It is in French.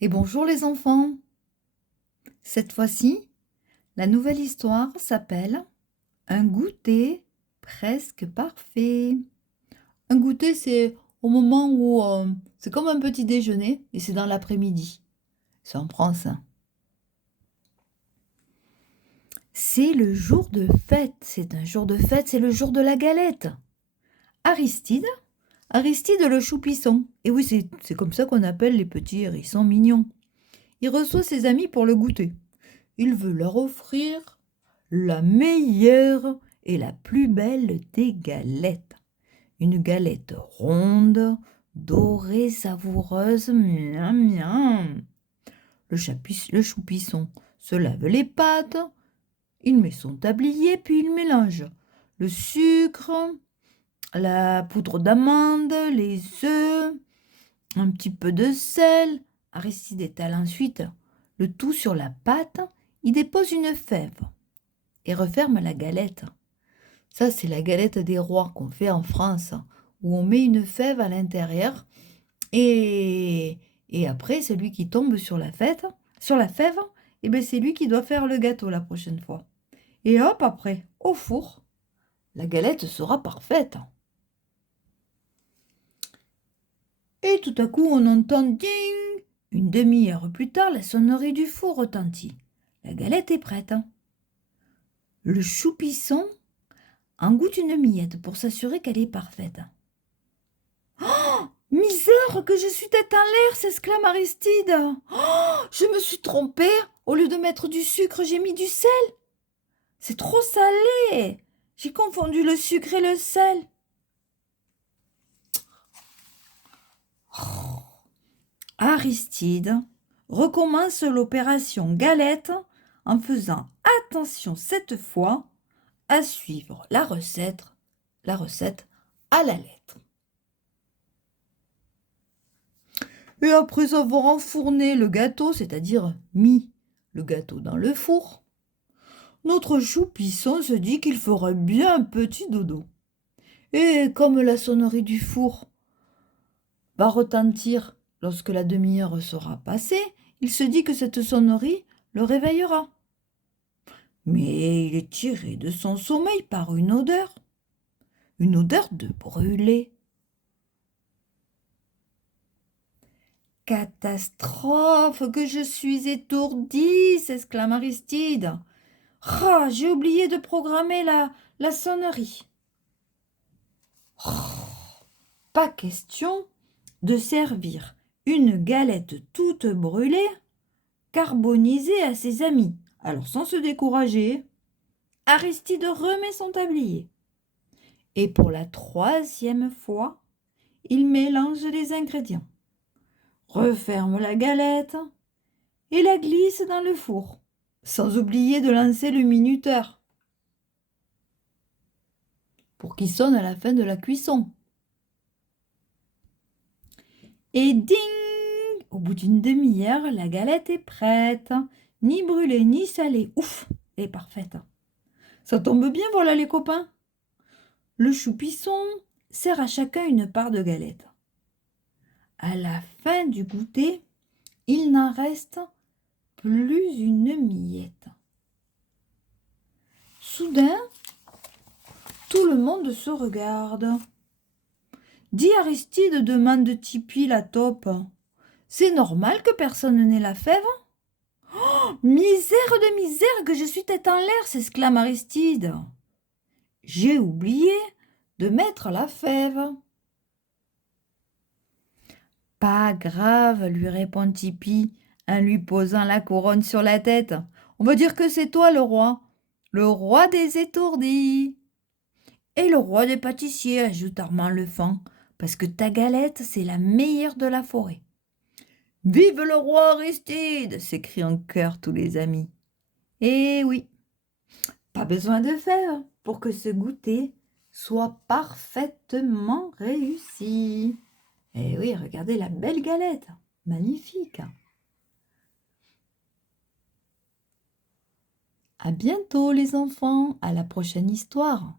Et bonjour les enfants. Cette fois-ci, la nouvelle histoire s'appelle Un goûter presque parfait. Un goûter, c'est au moment où c'est comme un petit déjeuner et c'est dans l'après-midi. C'est en France, hein. C'est le jour de fête. C'est un jour de fête, c'est le jour de la galette. Aristide, Aristide le choupisson. Et oui, c'est comme ça qu'on appelle les petits hérissons mignons. Il reçoit ses amis pour le goûter. Il veut leur offrir la meilleure et la plus belle des galettes. Une galette ronde, dorée, savoureuse, miam miam. Le choupisson se lave les pattes, il met son tablier, puis il mélange le sucre, la poudre d'amande, les œufs, un petit peu de sel. Aristide étale ensuite le tout sur la pâte, il dépose une fève et referme la galette. Ça, c'est la galette des rois qu'on fait en France, où on met une fève à l'intérieur et, et après, celui qui tombe sur la fève, et ben c'est lui qui doit faire le gâteau la prochaine fois. Et hop, après, au four, la galette sera parfaite. Et tout à coup, on entend ding. Une demi-heure plus tard, la sonnerie du four retentit. La galette est prête. Le choupisson en goûte une miette pour s'assurer qu'elle est parfaite. Misère, que je suis tête en l'air, s'exclame Aristide. Oh, je me suis trompée. Au lieu de mettre du sucre, j'ai mis du sel. C'est trop salé. J'ai confondu le sucre et le sel. Aristide recommence l'opération galette en faisant attention cette fois à suivre la recette à la lettre. Et après avoir enfourné le gâteau, c'est-à-dire mis le gâteau dans le four, notre choupisson se dit qu'il ferait bien un petit dodo. Et comme la sonnerie du four va retentir lorsque la demi-heure sera passée, il se dit que cette sonnerie le réveillera. Mais il est tiré de son sommeil par une odeur de brûlé. Catastrophe, que je suis étourdi, s'exclame Aristide. Ah, j'ai oublié de programmer la sonnerie. Pas question de servir une galette toute brûlée, carbonisée à ses amis. Alors, sans se décourager, Aristide remet son tablier. Et pour la troisième fois, il mélange les ingrédients, referme la galette et la glisse dans le four, sans oublier de lancer le minuteur pour qu'il sonne à la fin de la cuisson. Et ding! Au bout d'une demi-heure, la galette est prête. Ni brûlée, ni salée. Ouf, elle est parfaite. Ça tombe bien, voilà les copains. Le choupisson sert à chacun une part de galette. À la fin du goûter, il n'en reste plus une miette. Soudain, tout le monde se regarde. Dis Aristide, demande Tipi la taupe. C'est normal que personne n'ait la fève? Misère de misère, que je suis tête en l'air, s'exclame Aristide. J'ai oublié de mettre la fève. Pas grave, lui répond Tipi en lui posant la couronne sur la tête. On va dire que c'est toi le roi des étourdis. Et le roi des pâtissiers, ajoute Armand Lefant, parce que ta galette, c'est la meilleure de la forêt. Vive le roi Aristide! S'écrient en chœur tous les amis. Eh oui, pas besoin de faire pour que ce goûter soit parfaitement réussi. Eh oui, regardez la belle galette, magnifique. À bientôt les enfants, à la prochaine histoire.